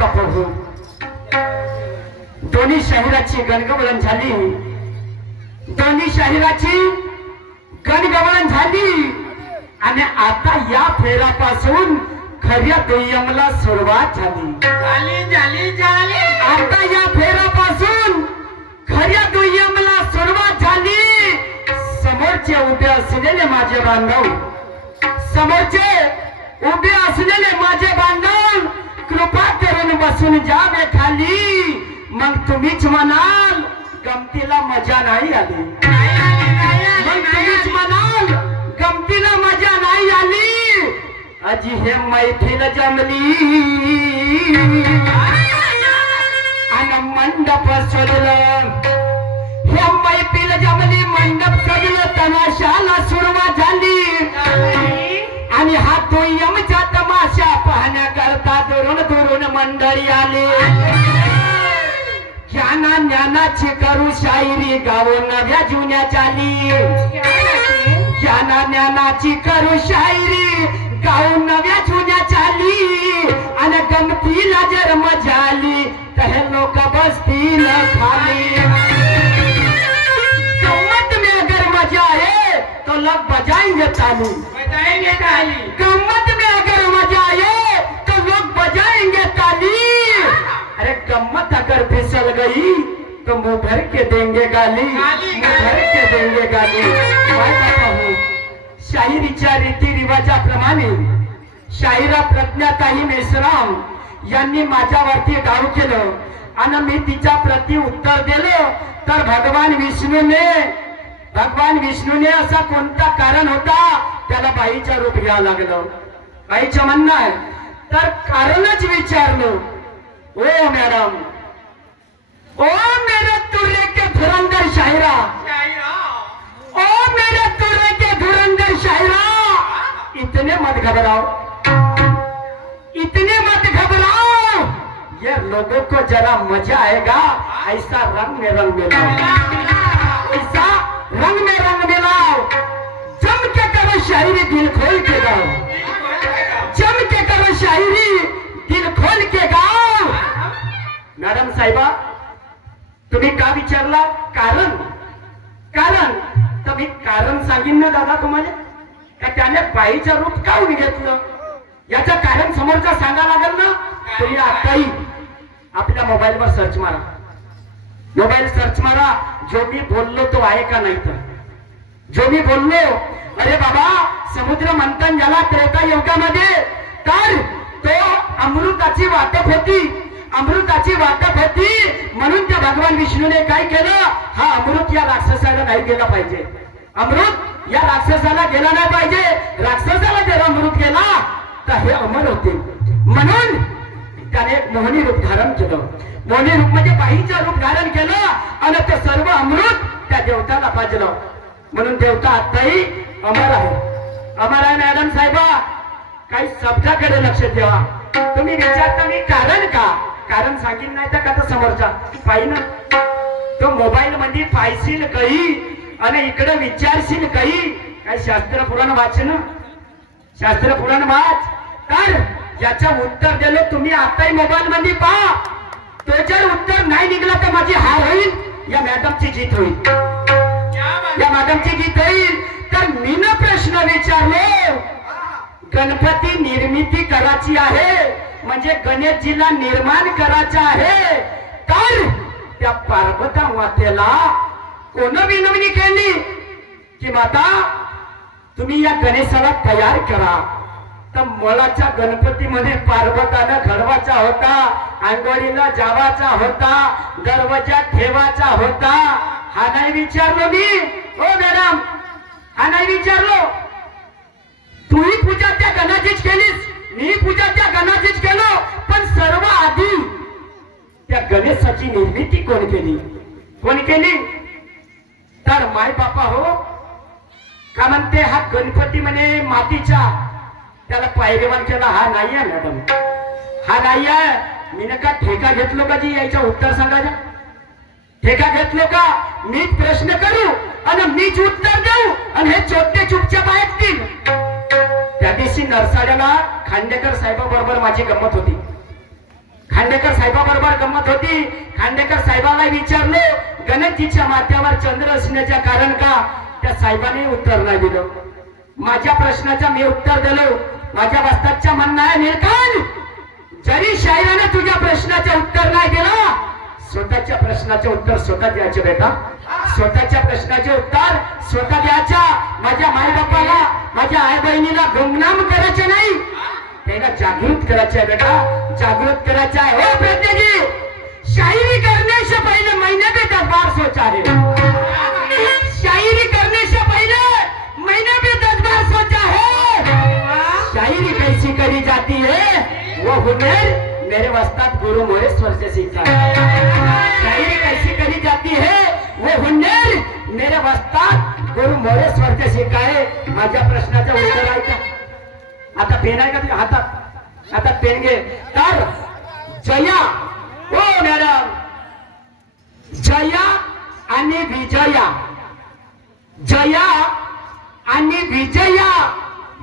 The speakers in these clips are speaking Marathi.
बापा हो, दोन्ही शरीराची गणगवळण झाली, दोन्ही शरीराची गणगवळण झाली आणि आता या फेरापासून खऱ्या दुय्यमला सुरुवात झाली. झाली आता या फेरापासून खऱ्या दुय्यमला सुरुवात झाली. समोरचे उभे असलेले माझे बांधव, समोरचे उभे असलेले माझे बांधव, कृपा करून बसून जावे खाली. मग तुम्हीच म्हणाल गमतीला मजा नाही आली, मग तुम्हीच म्हणाल गमतीला मजा नाही आली. अजी हे मैफिल जमली आणि मंडप सजलं, हे मैफिल जमली, मंडप सजलं, तमाशाला सुरुवात झाली. आणि हा दुय्यमचा तमाशा पाहण्याकरता दुरून दुरून मंडळी आली. ज्ञाना ज्ञानाची करू शायरी गावो नव्या जुन्या चाली, ज्ञाना ज्ञानाची करू शायरी गावो नव्या जुन्या चाली. आणि गमतीला जर मजा आली तर हे लोक बसतील खाली. गम्मत में अगर मजा आए तो लोग बजाएंगे ताली, गम्मत में अगर मजा आए तो लोग बजाएंगे ताली. अरे गम्मत अगर फिसल गई तो मुंह भर के देंगे गाली, मुंह भर के देंगे गाली. शाहिरीच्या रीतिरिवाजाप्रमाणे शाहिरा प्रज्ञाताई मेश्राम यांनी माझ्यावरती गाव केलं आणि मी तिच्या प्रति उत्तर दिलं. तर भगवान विष्णूने असा कोणता कारण होता त्याला बाईचं रूप घ्यावं लागलं. बाईचं म्हणणं आहे तर कारणच विचारलं. ओ मॅडम, ओ मेरे तुर्रे के धुरंधर शायरा, ओ मेरे तुर्रे के धुरंधर शायरा, इतने मत घबराओ, इतने मत घबराओ, ये लोगों को जरा मजा आएगा. ऐसा रंग में रंग मिलाओ, ऐसा रंग में रंग मिलाओ. जम के करो शायरी दिल खोल के गाओ, जम के करो शायरी दिल खोल के गाओ. मॅडम साहेबा तुम्ही का विचारला कारण? कारण तर मी कारण सांगीन ना दादा तुम्हाला, का त्याने बाईचं रूप का घेतलं याचं कारण समोरचा सांगा लागेल ना. तुम्ही आताही आपल्या मोबाईलवर सर्च मारा, मोबाईल सर्च मारा, जो मी बोललो तो आहे का नाही. तर जो मी बोललो, अरे बाबा समुद्र मंथन झाला त्रेता युगामध्ये, तर तो अमृताची वाटप होती, अमृताची वाटप होती. म्हणून त्या भगवान विष्णूने काय केलं, हा अमृत या राक्षसाला नाही गेला पाहिजे, अमृत या राक्षसाला गेला नाही पाहिजे. राक्षसाला जर अमृत गेला तर हे अमर होते. म्हणून त्याने एक मोहनी रूप धारण केलं. मोहनी रूप म्हणजे बाईचं रूप धारण केलं आणि ते सर्व अमृत त्या देवताला पाजलं. म्हणून देवता आताही अमर आहे, अमर आहे. मॅडम साहेबा काही शब्दाकडे लक्ष ठेवा. तुम्ही विचारता मी कारण का, कारण सांगीन नाही तर का समोरचा पाहिजे तो मोबाईल मध्ये पाहशील काही आणि इकडे विचारशील काही. काय शास्त्र पुराण वाच ना, शास्त्र पुराण वाच. तर याचं उत्तर दिलं तुम्ही आताही मोबाईल मध्ये पहा. तो जर उत्तर नाही निघला तर माझी हार होईल, या मॅडमची जीत होईल, या मॅडमची जीत होईल. तर मी न प्रश्न विचारलो, गणपती निर्मिती करायची आहे म्हणजे गणेशजीला निर्माण करायचं आहे. तर त्या पार्वता मातेला कोण विनवणी केली की माता तुम्ही या गणेशाला तयार करा. तर मुळाच्या गणपतीमध्ये पार्वतानं घडवाचा होता, आंघोळीला जावाचा होता, दरवाजा ठेवाचा होता. हा नाही विचारलो मी, हो मॅडम, हा नाही विचारलो. तूही पूजा त्या गणाचीच केलीस, मी पूजा त्या गणाचीच केलो, पण सर्व आधी त्या गणेशाची निर्मिती कोण केली, कोण केली. तर माय बापा हो का म्हणते, हा गणपती म्हणे मातीचा, त्याला पायरेवान केला. हा नाही आहे मॅडम, हा नाही आहे. मी का ठेका घेतलो का जी, यायचं उत्तर सांगायचं. ठेका घेतलो का, मीच प्रश्न करू आणि मीच उत्तर देऊ आणि हे चोट्टे चुपचाप ऐकतील. त्या दिवशी नरसाड्याला खांडेकर साहेबाबरोबर माझी गंमत होती. खांडेकर साहेबाबरोबर गंमत होती. खांडेकर साहेबाला विचारले गणेशजीच्या माथ्यावर चंद्र असण्याचे कारण का. त्या साहेबांनी उत्तर नाही दिलं. माझ्या प्रश्नाचं मी उत्तर दिलो. माझ्या वस्तादच्या म्हणणं आहे निलकंठ जरी शाहिराने तुझ्या प्रश्नाचे उत्तर नाही दिलं स्वतःच्या प्रश्नाचे उत्तर स्वतः द्यायचे बेटा. स्वतःच्या प्रश्नाचे उत्तर स्वतः द्यायच्या. माझ्या माई बापाला माझ्या आई बहिणीला गुमनाम करायचे नाही त्याला जागृत करायचं आहे बेटा. जागृत करायचं आहे. हो प्रज्ञाजी शायरी करने से पहले महीने पे 10 बार सोचा है. शायरी करने से पहले महीने पे 10 बार सोचा है. शायरी कैसी करी जाती है वो हुनर मेरे वस्ताद गुरु मोरेश्वर से सीखा है. शायरी कैसी करी जाती है वो हुनर मेरे वस्ताद गुरु मोरेश्वर से सीखा है. माझ्या प्रश्नाचं उत्तर आहे का. आता पेन आहे का तुझ्या हातात. आता पेन घे. तर जया हो मॅडम जया आणि विजया जया आणि विजया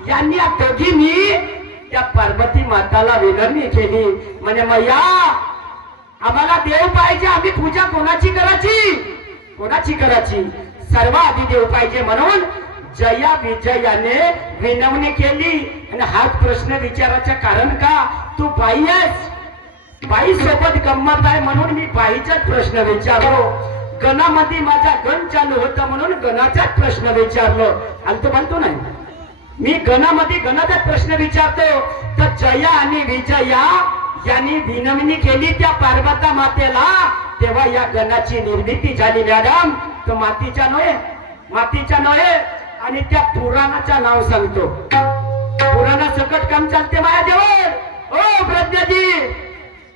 यांनी या दोघींनी त्या पार्वती माताला विनंती केली. म्हणे मैया आम्हाला देव पाहिजे. आम्ही पूजा कोणाची करायची कोणाची करायची. सर्व आधी देव पाहिजे म्हणून जया विजयाने विनवणी केली. आणि हाच प्रश्न विचारायचं कारण का तू बाई आहेस. बाई सोबत गंमत आहे म्हणून मी बाईचाच प्रश्न विचारलो. गणामध्ये माझा गण चालू होता म्हणून गणाचाच प्रश्न विचारलो. आलतो म्हणतो नाही मी गणामध्ये गणाचाच प्रश्न विचारतो. तर जया आणि विजया यांनी विनवणी केली त्या पार्वता मातेला. तेव्हा या गणाची निर्मिती झाली मॅडम. तो मातीच्या नव्हे आणि त्या पुराणाचं नाव सांगतो. पुराणा सकट काम चालते माझ्याजवळ. ओ प्रज्ञाजी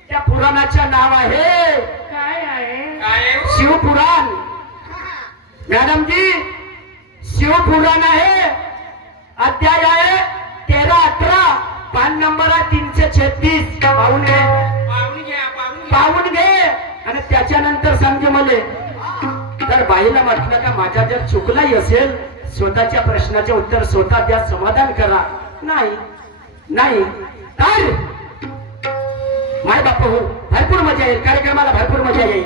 त्या पुराणाचं नाव आहे काय आहे शिवपुराण. मॅडम जी शिवपुराण आहे. अध्याय आहे 13-18 पान नंबर आहे 336. पाहून घे आणि त्याच्यानंतर सांगे मले. तर बाईला म्हटलं का माझ्या जर चुकलाही असेल स्वतःच्या प्रश्नाचे उत्तर स्वतः द्या. समाधान करा. नाही तर माय बाप हो भरपूर मजा येईल. कार्यक्रमाला भरपूर मजा येईल.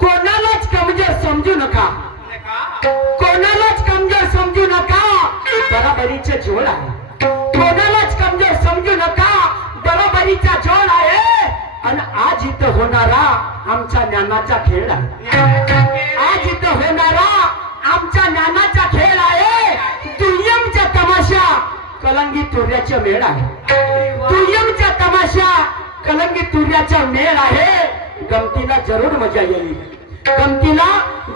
कोणालाच कमजोर समजू नका. कोणालाच कमजोर समजू नका. बराबरीचे जोड आहे. कोणालाच कमजोर समजू नका. बरोबरीचा जोड आहे. आणि आज इथं होणारा आमचा ज्ञानाचा खेळ आहे. आज इथं होणारा आमच्या ज्ञानाचा खेळ आहे. दुय्यमचा तमाशा कलंगी तुर्याचा मेळ आहे. दुय्यमचा तमाशा कलंगी तुर्याचा मेळ आहे. गमतीला जरूर मजा येईल. गमतीला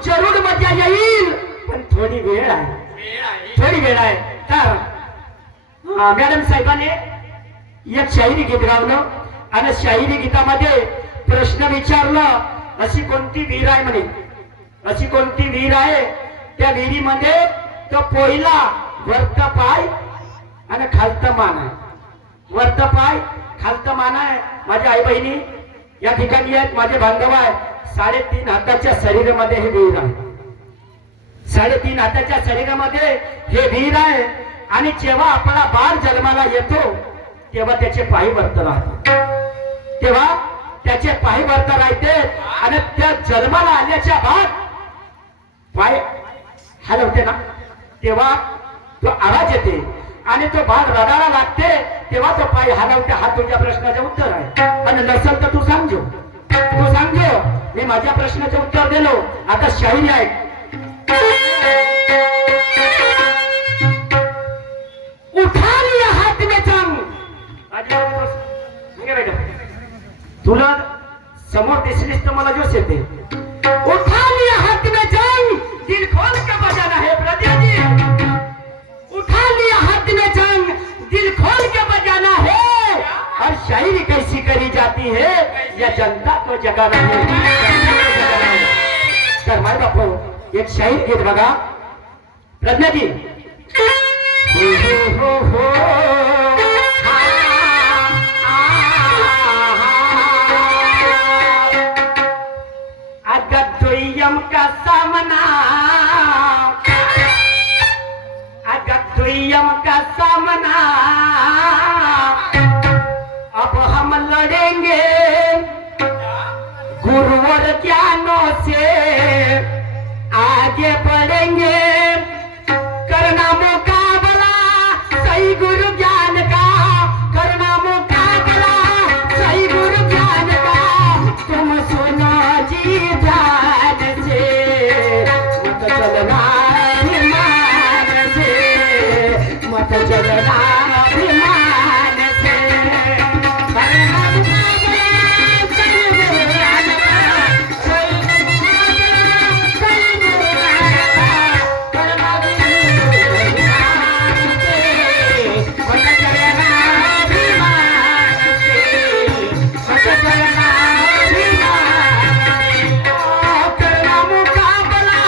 जरूर मजा येईल. पण थोडी वेळ आहे. तर मॅडम साहेबांनी एक शाहिरी गीत गावलं आणि शाहिरी गीतामध्ये प्रश्न विचारलं अशी कोणती विहीर आहे म्हणे. अशी कोणती विहीर आहे त्या विहिरीमध्ये तो पहिला वरत पाय आणि खालत मान आहे. वरत पाय खालत मान आहे. माझ्या आई बहिणी या ठिकाणी आहेत. माझे बांधव आहे. 3.5 हाताच्या शरीरामध्ये हे विहीर आहे. 3.5 हाताच्या शरीरामध्ये हे विहीर आहे. आणि जेव्हा आपला बाळ जन्माला येतो तेव्हा त्याचे पाय वरत राहतात. आणि त्या जन्माला आल्याच्या बाद पाय हलवते ना तेव्हा तो आवाज येते आणि तो बाळ रडायला लागते तेव्हा तो पाय हलवते. हा तुझ्या प्रश्नाचे उत्तर आहे. आणि नसेल तर तू सांगजो. मी माझ्या प्रश्नाचे उत्तर दिलो. आता शाहिरी आहे. उठा लिया हात में जंग. तुला समोर दिसलीस तर मला जोश येते. उठा लिया हात में जंग दिल खोल के बजाना है प्रज्ञाजी. उठा लिया हाथ में जंग दिल खोल के बजाना है. और शायरी कैसी करी जाती है या जनता को जगाना है. तर माय बापू एक शाहीर गीत बघा प्रज्ञाजी. हो अगर दुयम का सामना, अगर दुयम का सामना अब हम लड़ेंगे गुरुवर ज्ञानों से आगे बढ़ेंगे, करना मुकाबला सही गुरु ज्ञान का, करना मुकाबला सही गुरु ज्ञान का। तुम सुनो जी ध्यान से, मत चलना अभिमान से, मत चलना अभिमान से। करना मुकाबला सही गुरु ज्ञान का, सही गुरु ज्ञान का, करना अभिमान से, मत चलना अभिमान से, मत चलना अभिमान से। करना मुकाबला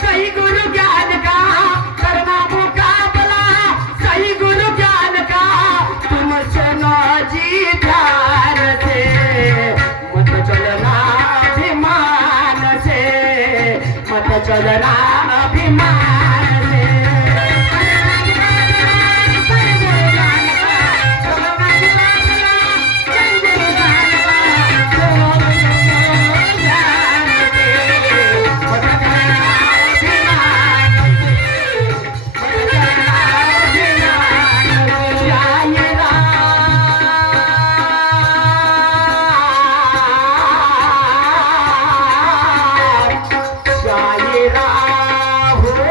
सही गुरु ज्ञान का, करना मुकाबला सही गुरु ज्ञान का। तुम सुनो जी ध्यान से, मत चलना अभिमान से, मत चलना अभिमान से। सही गुरु ज्ञान का, करना मुकाबला सही गुरु ज्ञान का। तुम सुनो ध्यान से, मत चलना अभिमान से, मत चलना अभिमान से। जय राम, जय राम, हो।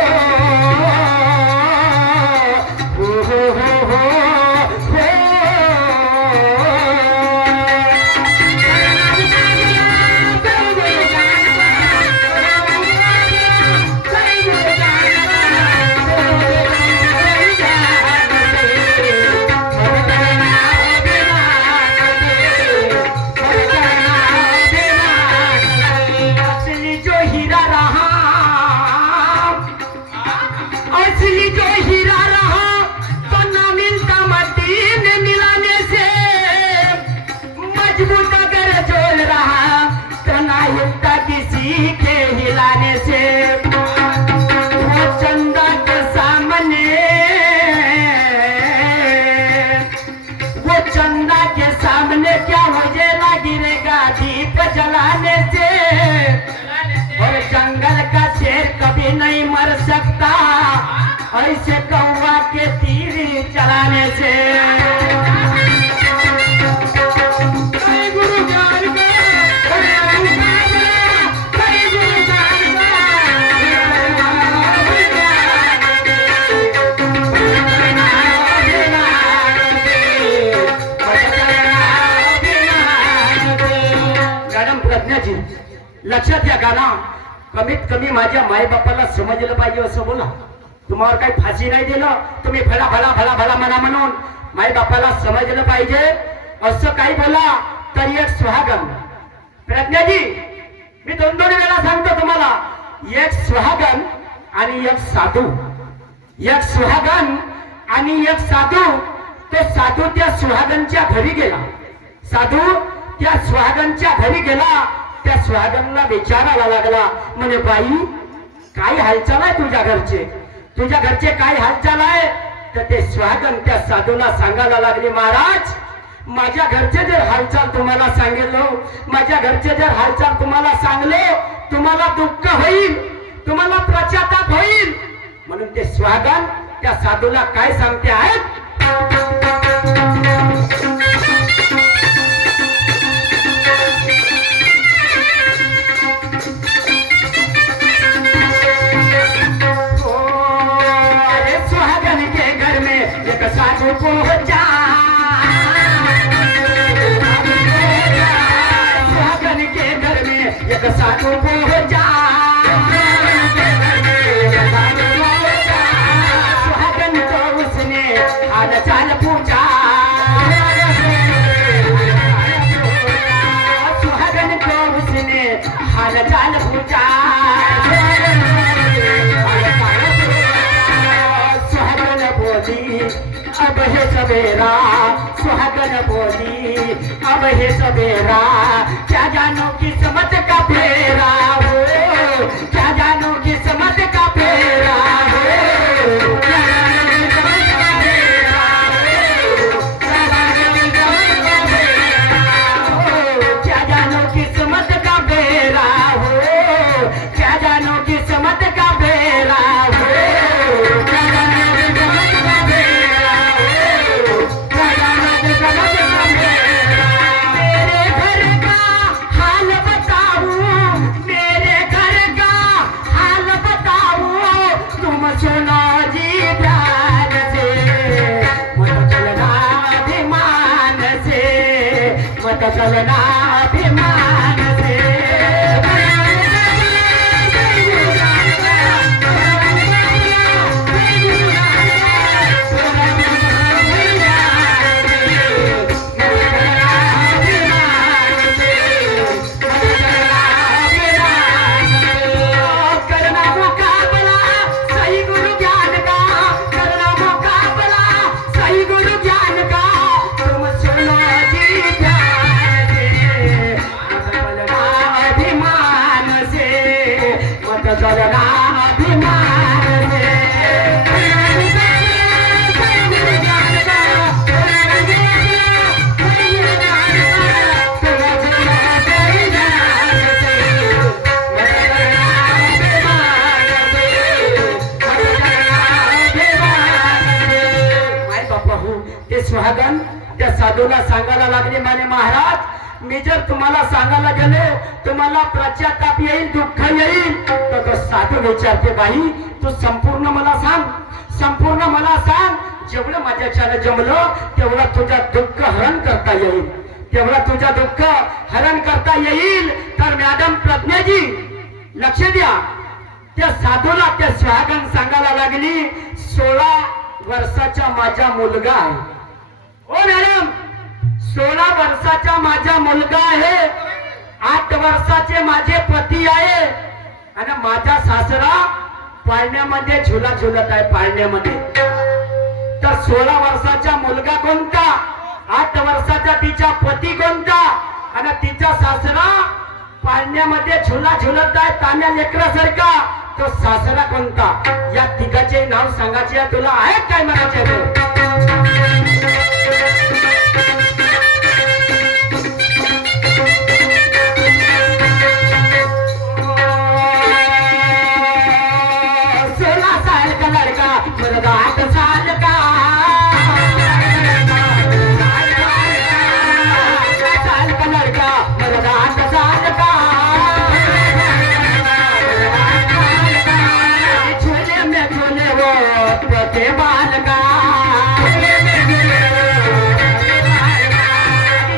असली जो हीरा रहा, असली जो हीरा रहा तो ना मिलता मट्टी में मिलाने से, मजबूत अगर जोड़ रहा तो ना हिलता किसी के हिलाने से। वो चंदा के सामने, वो चंदा के सामने क्या उजेला गिरेगा दीप जलाने से। और जंगल का शेर कभी नहीं मर सकता ऐसे कौवा के तीर चलाने से। सही गुरु ज्ञान का, करना मुकाबला सही गुरु ज्ञान का, करना अभिमान से, करना अभिमान से, करना अभिमान से। मॅडम प्रज्ञाजी, लक्षात घ्या गाना, कमीत कमी माझ्या मायबापाला समजलं पाहिजे असं बोला. तुम्हाला काही फाशी नाही दिलं, तुम्ही भला भला भला भला म्हणा म्हणून मायबापाला समजलं पाहिजे असं काही बोला तरी एक सुहागन. प्रज्ञाजी, मी दोन वेळा सांगतो तुम्हाला, एक सुहागन आणि एक साधू, एक सुहागन आणि एक साधू. तो साधू त्या सुहागनच्या घरी गेला, साधू त्या सुहागनच्या घरी गेला. त्या सुहागनला विचारायला लागला, म्हणे बाई काय हालचाल आहे तुझ्या घरचे, तुझ्या घरचे काय हालचाल आहे. तर ते सुहागन त्या साधूला सांगायला लागले, महाराज माझ्या घरचे जर हालचाल तुम्हाला सांगितलो, माझ्या घरचे जर हालचाल तुम्हाला सांगले, तुम्हाला दुःख होईल, तुम्हाला पश्चाताप होईल. म्हणून ते सुहागन त्या साधूला काय सांगते आहेत. साधु पहुंचा, सुहागन के घर में एक साधु पहुंचा, सुहागन को उसने हाल चाल पूछा, सुहागन को उसने हाल चाल पूछा. सुहागन बोली अब है सवेरा, सुहागन बोली अब है सवेरा, क्या जानो किस्मत का का फेरा हो, क्या जानो किस्मत का फेरा हो, क्या जानो किस्मत का फेरा हो, क्या जानो किस्मत का फेरा हो, क्या जानो किस्मत का फेरा हो, क्या जानो किस्मत का फेरा हो, क्या जानो किस्मत का फेरा। मेरे घर का हाल बताऊं, मेरे घर का हाल बताऊं, तुम सुनो जी ध्यान से, मत चलना अभिमान से, मत चलना अभिमान से। करना मुकाबला सही गुरु ज्ञान का, करना मुकाबला सही गुरु ज्ञान का, तुम सुनो जी ध्यान से, मत चलना अभिमान से, मत चलना अभिमान से। माय बापा हो ते सुहागन त्या साधूला सांगायला लागले, माने महाराज मी जर तुम्हाला सांगायला गेलो तुम्हाला पश्चाताप येईल, दुःख येईल, तर तो साधू विचारते बाई तू संपूर्ण मला सांग, संपूर्ण मला सांग, जेवढं माझ्याच्यानं जमलं तेवढं तुझं दुःख हरण करता येईल, तेवढं तुझं दुःख हरण करता येईल। तर मॅडम प्रज्ञाजी लक्ष द्या, त्या साधूला त्या सुहागन सांगायला लागली 16 वर्षाचा माझा मुलगा आहे। ओ मॅडम 16 वर्षाचा माझा मुलगा आहे, 8 वर्षाचे माझे पती आहे आणि माझा सासरा पाळण्यामध्ये झुला झुलत आहे पाळण्यामध्ये। तर 16 वर्षाचा मुलगा कोणता, 8 वर्षाचा तिचा पती कोणता आणि तिचा सासरा पाळण्यामध्ये झुला झुलत आहे तान्या लेकरासारखा, तो सासरा कोणता? या तिघाचे नाव सांगायचे तुला आहे काय म्हणायचे? मुलगा 8 साल का, 8 साल का लड़का, मुलगा 8 साल का, झूले में झूले वो पोते बाल का,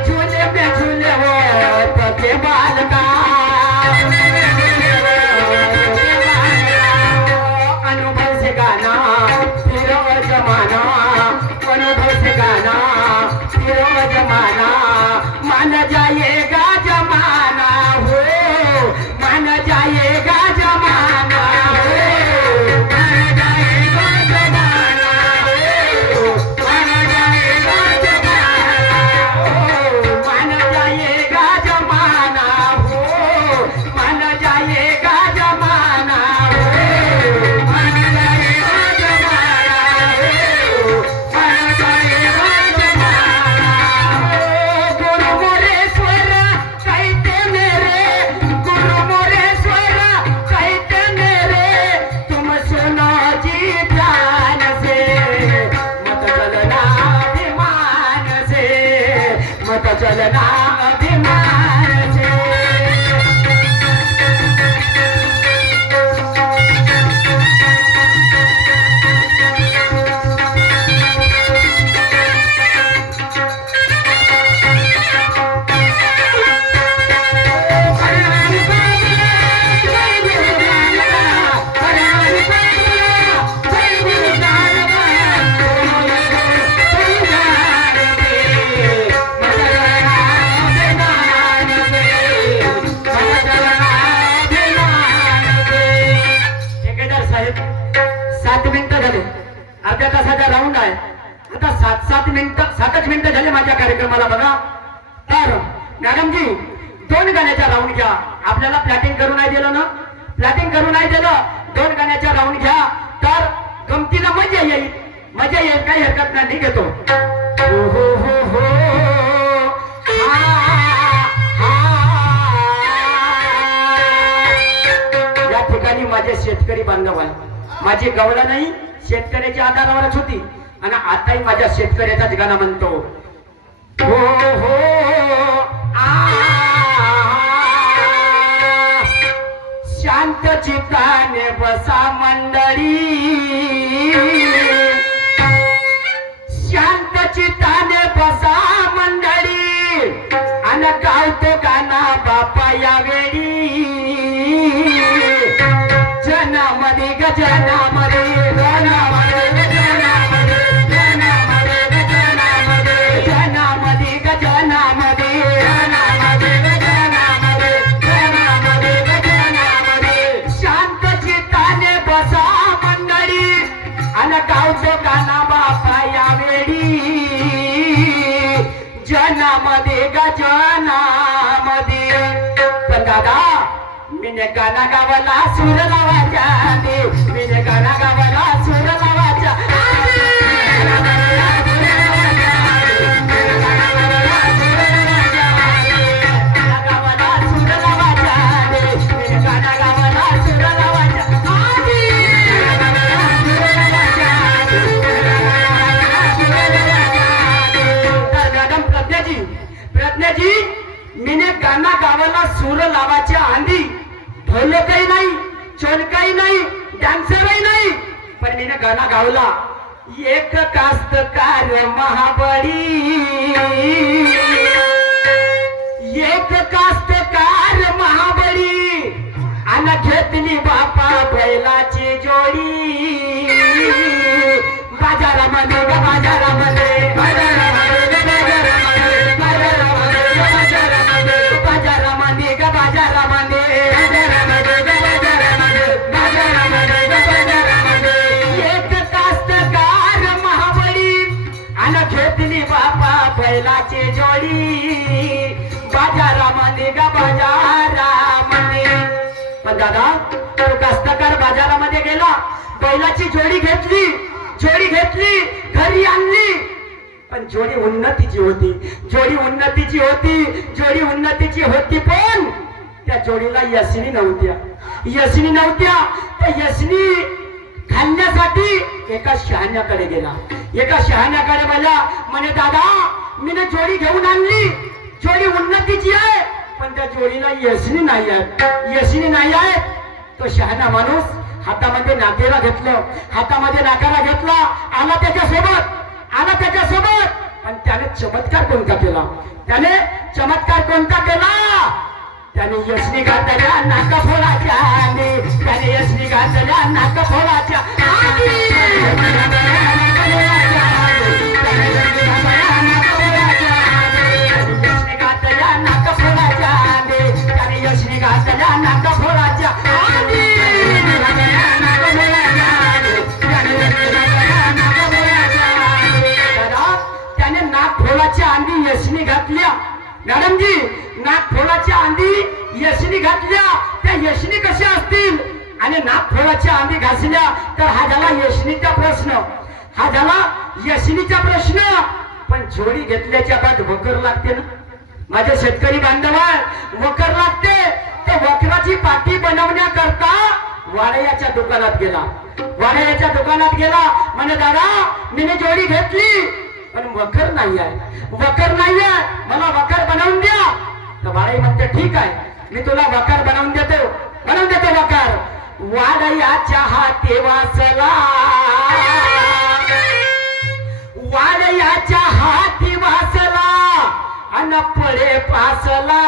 झूले में झूले वो पोते बाल का। अनुभव से गाना फिरो जमाना, अनुभव से गाना फिरो जमाना, मान जाएगा जमाना हो, मान जाएगा जमाना हो, मान जाएगा जमाना हो, मान जाएगा जमाना हो, मान जाएगा जमाना हो, मान जाएगा जमाना हो, मान जाएगा जमाना हो, मान जाएगा जमाना हो। गुरु मोरेश्वर कहते मेरे, गुरु मोरेश्वर कहते मेरे, तुम सुनो जी ध्यान से, मत चलना अभिमान से, मत चलना अभिमान से। साहेब 7 मिनिटं झाले, अर्ध्या तासाचा राऊंड आहे, आता 7 मिनिटं 7च मिनिटं झाले माझ्या कार्यक्रमाला बघा। तर मॅडमजी 2 गाण्याचा राऊंड घ्या. आपल्याला प्लॅटिंग करू नाही दिलं ना, प्लॅटिंग करू नाही दिलं, 2 गाण्याचा राऊंड घ्या तर गमतीला मजा येईल, मजा येईल, काही हरकत नाही. घेतो हो हो हो हो हा, हा. या ठिकाणी माझे शेतकरी बांधव आहे, माझी गवळा नाही शेतकऱ्याच्या आधारावरच होती आणि आताही माझ्या शेतकऱ्याचाच गाणं म्हणतो. हो हो आ, शांत चित्ताने बसा मंडळी, शांत चित्ताने बसा मंडळी आणि गावतो गाणा बापा यावेळी. जनामध्ये गजनामध्ये जनामध्ये गजनामध्ये जनामध्ये गजनामध्ये जनामध्ये गजनामध्ये जनामध्ये गजनामध्ये जनामध्ये गजनामध्ये शांत चित्ताने बसा मंडळी आणि गावतो गाणा बापा यावेळी. जनामध्ये गजनामध्ये. पण दादा मीने गाणा गावाला सूर लावायच्या आधी, मीने गाणा गावाला सूर लावायच्या आधी. गाणा गावाला सूर लावायच्या आधी, मीने गाणा गावाला सूर लावायच्या आधी. तर मॅडम प्रज्ञाजी मीने गाणं गावाला सूर लावायच्या आधी ढोलकही नाही, चोलकही नाही, डान्सरही नाही, पण मीने गाणं गावला एक कास्तकार महाबळी, एक कास्तकार महाबळी आणि घेतली बापा बैलाची जोडी. बाजारामध्ये ग बाजारामध्ये बाजारामध्ये बाजारामध्ये ग बाजारामध्ये एक कास्तकार महाबळी आणि घेतली बापा बैलाची जोडी. बाजारामध्ये ग बाजारामध्ये. पण दादा तो कास्तकार बाजारामध्ये गेला, बैलाची जोडी घेतली, जोडी घेतली, घरी आणली, पण जोडी उन्नतीची होती, जोडी उन्नतीची होती, जोडी उन्नतीची होती, पण त्या जोडीला यशनी नव्हत्या, यशनी नव्हत्या. त्या यशनी घालण्यासाठी एका शहाण्याकडे गेला, एका शहाण्याकडे मला म्हणे दादा मीने जोडी घेऊन आणली, जोडी उन्नतीची आहे, पण त्या जोडीला यशनी नाही आहे, यशनी नाही आहे. तो शहाणा माणूस हातामध्ये नाकेरा घेतलं, हातामध्ये नाकारा घेतला, आला त्याच्यासोबत, पण त्याने चमत्कार कोणता केला, त्याने चमत्कार कोणता केला, त्याने यशनी घातल्या नाका फोडाच्या आधी, त्याने यशनी घातल्या नाका फोडाच्या आधी. यशनी घातल्या नाका फोडाच्या आधी, त्याने यशनी घातल्या नाका फोडाच्या आधी. त्याने नाक फोडाच्या आधी यशनी घातल्या. मॅडमजी नाक फोडाच्या आधी यशनी घातल्या, त्या यशनी कशा असतील आणि नाक फोडाच्या आधी घासल्या, तर हा झाला यशनीचा प्रश्न, हा झाला यशनीचा प्रश्न. पण जोडी घेतल्याच्या बाद वकर लागते ना माझे शेतकरी बांधव, वकर लागते. तर वकराची पाठी बनवण्याकरता वाडयाच्या दुकानात गेला, वाडयाच्या दुकानात गेला, म्हणे दादा मीने जोडी घेतली पण वकर नाही आहे, वकर नाही आहे, मला वकर बनवून द्या. तर वाडई म्हणते ठीक आहे मी तुला वकर बनवून देतो वकर. वाडयाच्या हाती वासला, वाडयाच्या हाती वासला अन पडे पासला.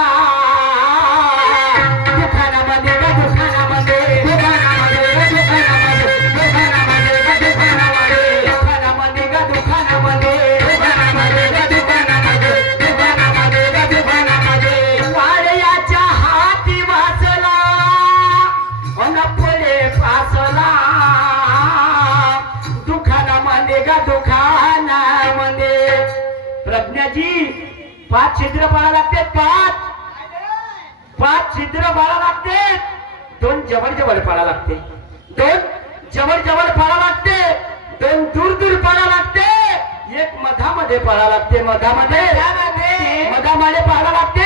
दुकानामध्ये ग दुकानामध्ये दुकानामध्ये ग दुकानामध्ये दुकानामध्ये ग दुकानामध्ये दुकानामध्ये ग दुकानामध्ये दुकानामध्ये ग दुकानामध्ये दुकानामध्ये ग दुकानामध्ये. वाडयाच्या हाती वासला अन पडे पासला. दुकानामध्ये ग दुकानामध्ये. प्रज्ञाजी 5 छिद्र पडा लागते, 5 5 छिद्र पाळा लागते, 2 जवळ पाळा लागते, 2 जवळ पाळा लागते, 2 दूर पाळा लागते, 1 मधामध्ये पाळा लागते, मधामध्ये पाळा लागते.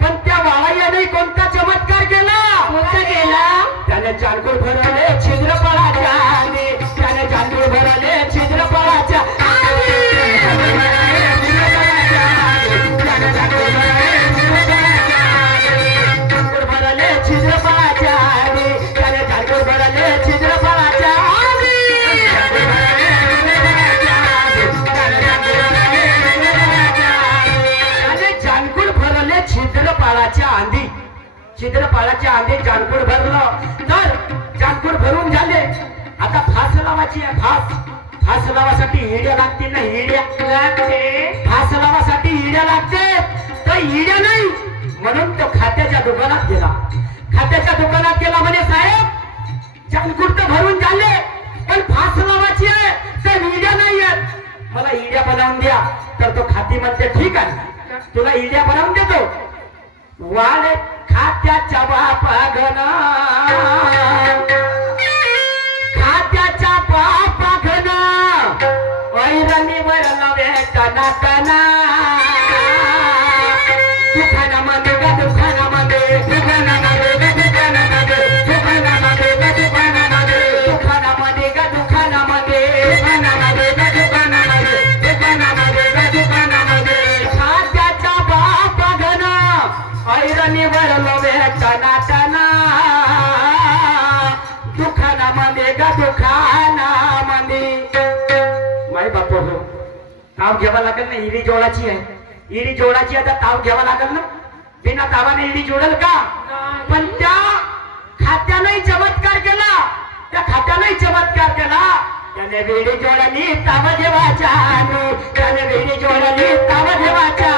पण त्या वाळायाने कोणता चमत्कार केला? कोणता केला? त्याने जानकूड भरवले छिद्र पाळाच्या आधी, त्याने जानकूड भरवले छिद्र पाळाच्या आधी. भरले छिद्र पाळाच्या आधी, त्याने जानकूड भरले छिद्र पाळाच्या आधी. त्याने जानकूड भरले छिद्र पाळाच्या आधी, छिद्र पाळाच्या आधी जानकूड भरलं. तर जानकूड भरून झाले. आता फास लावायची आहे. फास लावासाठी हिड्या लागतील ना, हिड्या लागते. फास लावासाठी हिड्या लागते. तर हिड्या नाही म्हणून तो खात्याच्या दुकानात गेला. खात्याच्या दुकानात गेला म्हणे साहेब जानकूड तर भरून झाले, पण फास लावायची आहे तर हिड्या नाही आहेत, मला हिड्या बनवून द्या. तर तो खाती म्हणते ठीक आहे, तुला हिड्या बनवून देतो. वाले खात्याच्या बापागन, खात्याच्या बापागन वैरणीवर नव्हे टनाटना. दुकानामध्ये ग दुकानामध्ये, दुकानामध्ये ग दुकानामध्ये, दुकानामध्ये ग दुकानामध्ये, दुकानामध्ये ग दुकानामध्ये, दुकानामध्ये ग दुकानामध्ये, दुकानामध्ये ग दुकानामध्ये. खात्याच्या बापागन ऐरणीवर लोभे टनाटना. दुकानामध्ये ग दुकानामध्ये. माय बापू हो, ताव घ्यावा लागेल ना, इडी जोडाची आहे. इडी जोडाची आता ताव घ्यावा लागेल ना. बिना तावाने इडी जोडल का? पण त्या खात्याने चमत्कार केला, त्या खात्याने चमत्कार केला. त्याने वेडी जोडली ताव देवाच्या, त्याने वेडी जोडली ताव देवाच्या.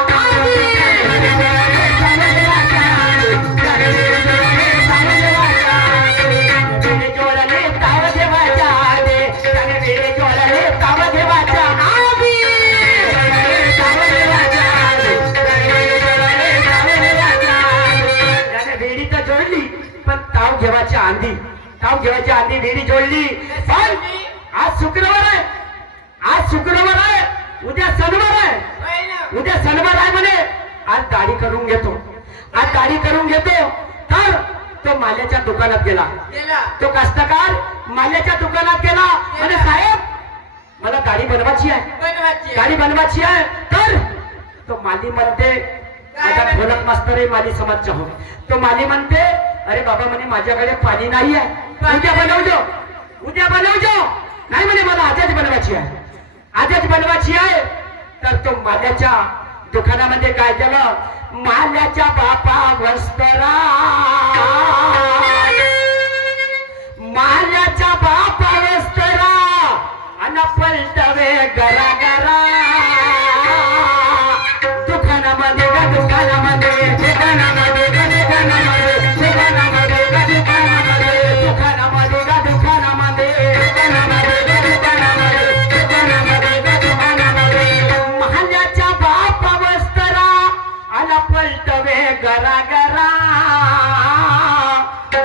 आंधी ताव घेवायची आंधी वेडी जोडली. पण आज शुक्रवार आहे, आज शुक्रवार आहे, उद्या शनिवार आहे, उद्या शनिवार आहे म्हणे. आज दाढी करून घेतो, आज दाढी करून घेतो. तर तो माल्याच्या दुकानात गेला. तो कास्तकार माल्याच्या दुकानात गेला आणि साहेब मला दाढी बनवायची आहे, दाढी बनवायची आहे. तर तो माली म्हणते, माझा ढोलक मास्तर आहे, माली समाजचा हो. तो माली म्हणते अरे बाबा म्हणे माझ्याकडे पाणी नाही आहे, उद्या बनवજો, उद्या बनवજો. नाही म्हणे मला आजच बनवायची आहे, आजच बनवायची आहे. तर तो माल्याच्या दुकानामध्ये काय केलं? माल्याच्या बापा वस्त्रा, माल्याच्या बापा वस्त्रा अन पलटवे गरा गरा. दुकानामध्ये ग दुकानामध्ये, दुकानामध्ये ग दुकानामध्ये, दुकानामध्ये ग दुकानामध्ये, दुकानामध्ये ग दुकानामध्ये, दुकानामध्ये ग दुकानामध्ये, दुकानामध्ये ग दुकानामध्ये. माल्याच्या बापा वस्त्रा अन पलटवे गरा गरा.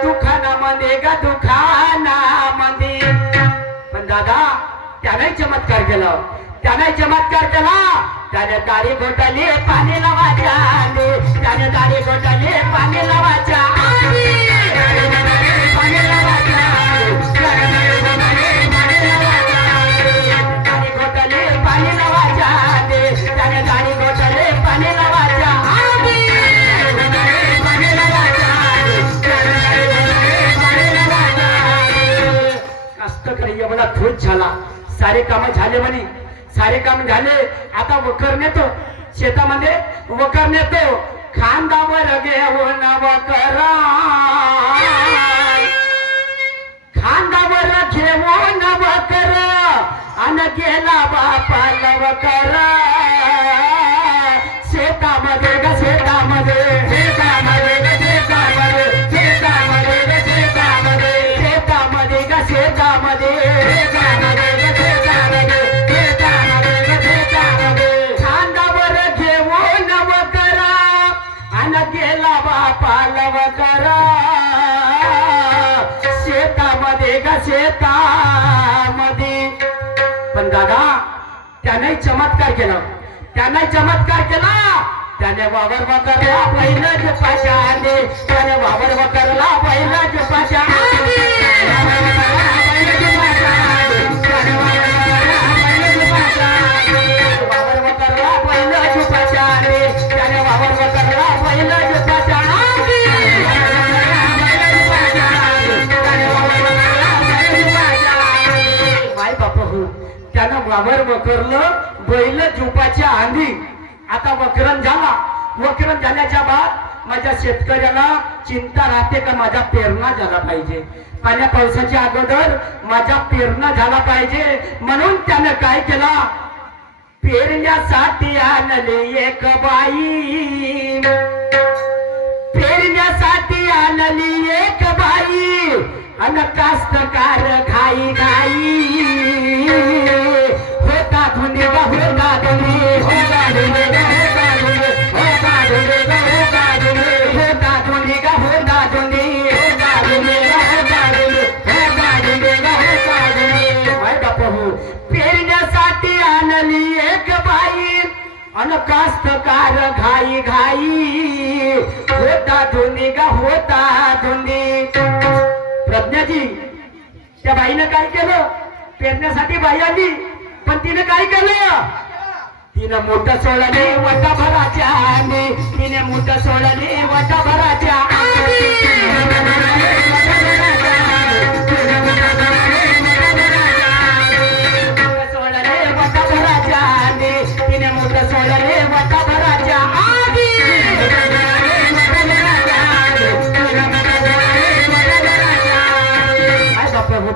दुकानामध्ये ग दुकानामध्ये. पण दादा त्याने चमत्कार केला, त्याने चमत्कार केला. त्याने दाढी घोटाली पाणी लावायच्या, त्याने दाढी घोटाली पाणी लावायच्या, पाणी लावायच्या, दाढी घोटाली पाणी लावायच्या, त्याने दाढी घोटाली पाणी लावायच्या, पाणी लावायच्या. कास्तकरी एवढा खुश झाला. सारे काम झाले म्हणे, सारे काम झाले. आता वखर नेतो, शेतामध्ये वखर नेतो. खांदावर घेऊन वखर, खांदावर घेऊन वखर अन गेला बापा लवकर. शेतामध्ये ग शेतामध्ये, शेतामध्ये ग शेतामध्ये, शेतामध्ये ग शेतामध्ये, शेतामध्ये ग शेतामध्ये, शेतामध्ये ग शेतामध्ये, शेतामध्ये ग शेतामध्ये. खांदावर घेऊन वखर अन गेला बापा शेतामध्ये. पण दादा त्याने चमत्कार केला, त्याने चमत्कार केला. त्याने वावर वकरला पहिलं जुपाच्या आधी, त्याने वावर वकरला पहिलं जुपाच्या आधी. वावर वकरला पहिलं जुपाच्या आधी, त्याने वावर वकरला पहिलं जुपाच्या आधी. माय बापा हो, त्यानं वावर वकरलं बैल जुपाच्या आधी. आता वकरण झाला, वकरण झाल्याच्या बाद माझ्या शेतकऱ्याला चिंता राहते का माझा पेरणा झाला पाहिजे, पाण्या पावसाच्या अगोदर माझा पेरणा झाला पाहिजे. म्हणून त्यानं काय केला, पेरण्यासाठी आणली एक बाई, पेरण्यासाठी आणली एक बाई. अन कास्तकार घाई घाई होता धुनी ग होता धुनी, होता धुनी ग होता धुनी, होता धुनी ग होता धुनी, होता धुनी ग होता धुनी, होता धुनी ग होता धुनी, होता धुनी ग होता धुनी. माय बापा हो, पेरण्यासाठी आणली एक बाई अन कास्तकार घाई घाई होता धुनी ग होता धुनी. प्रज्ञाजी, त्या बाईनं काय केलं, पेरण्यासाठी बाई आली, पण तिने काय केलं, तिनं मोठं सोडले वटाभराच्या आधी, तिने मोठं सोडले वटाभराच्या आधी. सोडले वटाभराच्या आधी, तिने मोठं सोडले वटाभराच्या आधी.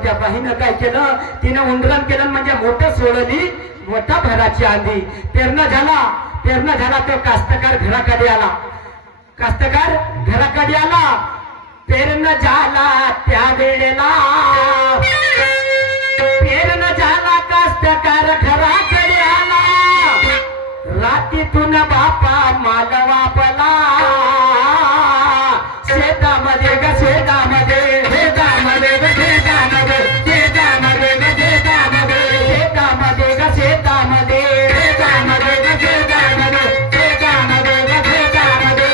त्या बाईनं काय केलं, तिनं उंडरण केलं, म्हणजे मोठं सोडली मोठा भराची आधी. पेरणा झाला, पेरणा झाला तो कास्तकार घराकडे आला, कास्तकार घराकडे आला. पेरणा झाला त्या वेळेला, पेरणा झाला कास्तकार घराकडे आला. रात्रीतून बापा माल वापला शेतामध्ये ग शेतामध्ये, शेतामध्ये ग शेतामध्ये, शेतामध्ये ग शेतामध्ये, शेतामध्ये ग शेतामध्ये, शेतामध्ये ग शेतामध्ये, शेतामध्ये ग शेतामध्ये.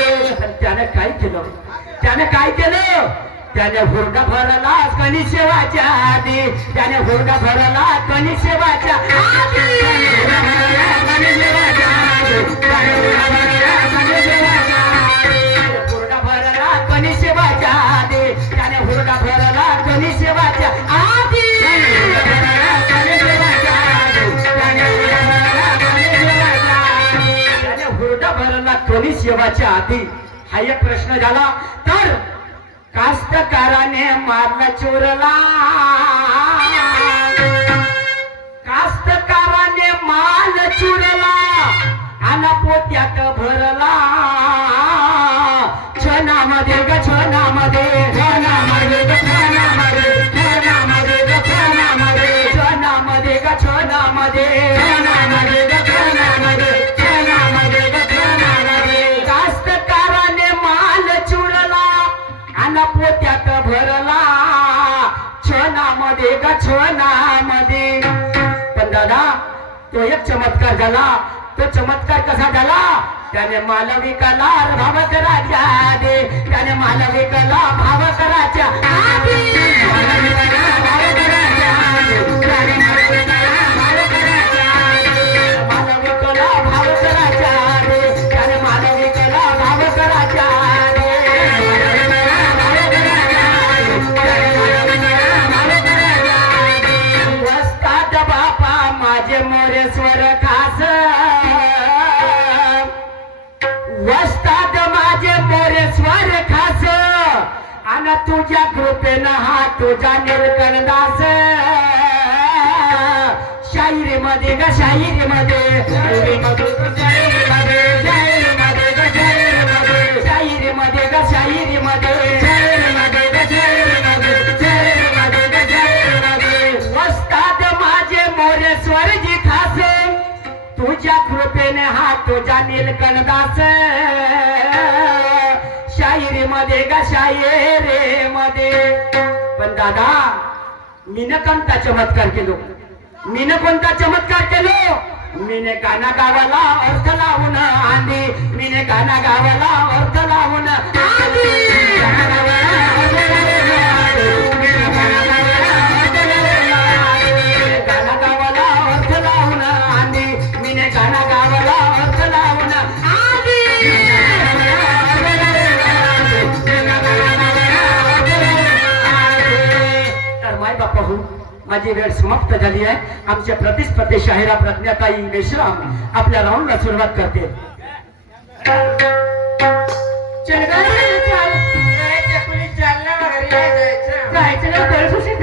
त्याने काय केलं, त्याने काय केलं, त्याने हुरडा भरला कणी सेवाच्या आधी, त्याने हुरडा भरला कणी सेवाच्या आधी. हुरडा भरला कणी सेवाच्या आधी, त्याने हुरडा भरला कणी सेवाच्या आधी. त्याने हुरडा भरला कणी सेवाच्या आधी. हा एक प्रश्न झाला. तर कास्तकाराने मारला चोरला, कास्तकाराने माल चुरला आणि पोत्यात भरला. छनामध्ये ग छनामध्ये, छनामध्ये ग छनामध्ये, छनामध्ये ग छनामध्ये, छनामध्ये ग छनामध्ये, छनामध्ये ग छनामध्ये, छनामध्ये ग छनामध्ये. कास्तकाराने माल चुरला आणि पोत्यात भरला. छनामध्ये ग छनामध्ये. पण दादा तो एक चमत्कार झाला. तो चमत्कार कसा झाला, त्याने मालविकाला भाव करायच्या आधी, त्याने मालविकाला भाव करायच्या आधी, मालविकाला भाव करायच्या आधी, त्याने मालविकाला भाव करायच्या आधी, मालविकाला भाव करायच्या आधी, त्याने मालविकाला भाव करायच्या आधी, मालविकाला भाव करायच्या आधी, त्याने मालविकाला भाव करायच्या आधी. वस्तात बापा माझे मोरेश्वर खास, वस्तात माझे मोरेश्वर खास, आणि तुझ्या कृपेनं हा तुझा निरकणदास. शाहिरी मध्ये ग शाहिरी मध्ये, शाहिरी मध्ये ग शाहिरी मध्ये, शाहिरी मध्ये ग शाहिरी मध्ये, शाहिरी मध्ये ग शाहिरी मध्ये, शाहिरी मध्ये ग शाहिरी मध्ये, शाहिरी मध्ये ग शाहिरी मध्ये. वस्तात माझे मोरेश्वर जी खास, तुझ्या कृपेने हा तुझा नीलकंठदास. शाहिरी मध्ये ग शाहिरी मध्ये. पण दादा मीनं कोणता चमत्कार केलो? मीनं कोणता चमत्कार केलो? मीने गाणा गावाला अर्थ लावून आंधी, मीने गाणा गावाला अर्थ लावून आंधी, गाणा गावाला अर्थ लावून आंधी, गाणा गावाला अर्थ लावून आंधी, मीने गाणा गावाला अर्थ लावून आंधी. तर माय बापा हो, माझी वेळ समाप्त झाली आहे. आमच्या प्रतिस्पर्धी शाहिरा प्रज्ञाताई मेश्राम आपल्या राऊंडला सुरुवात करते. जायचं ना, परसुशी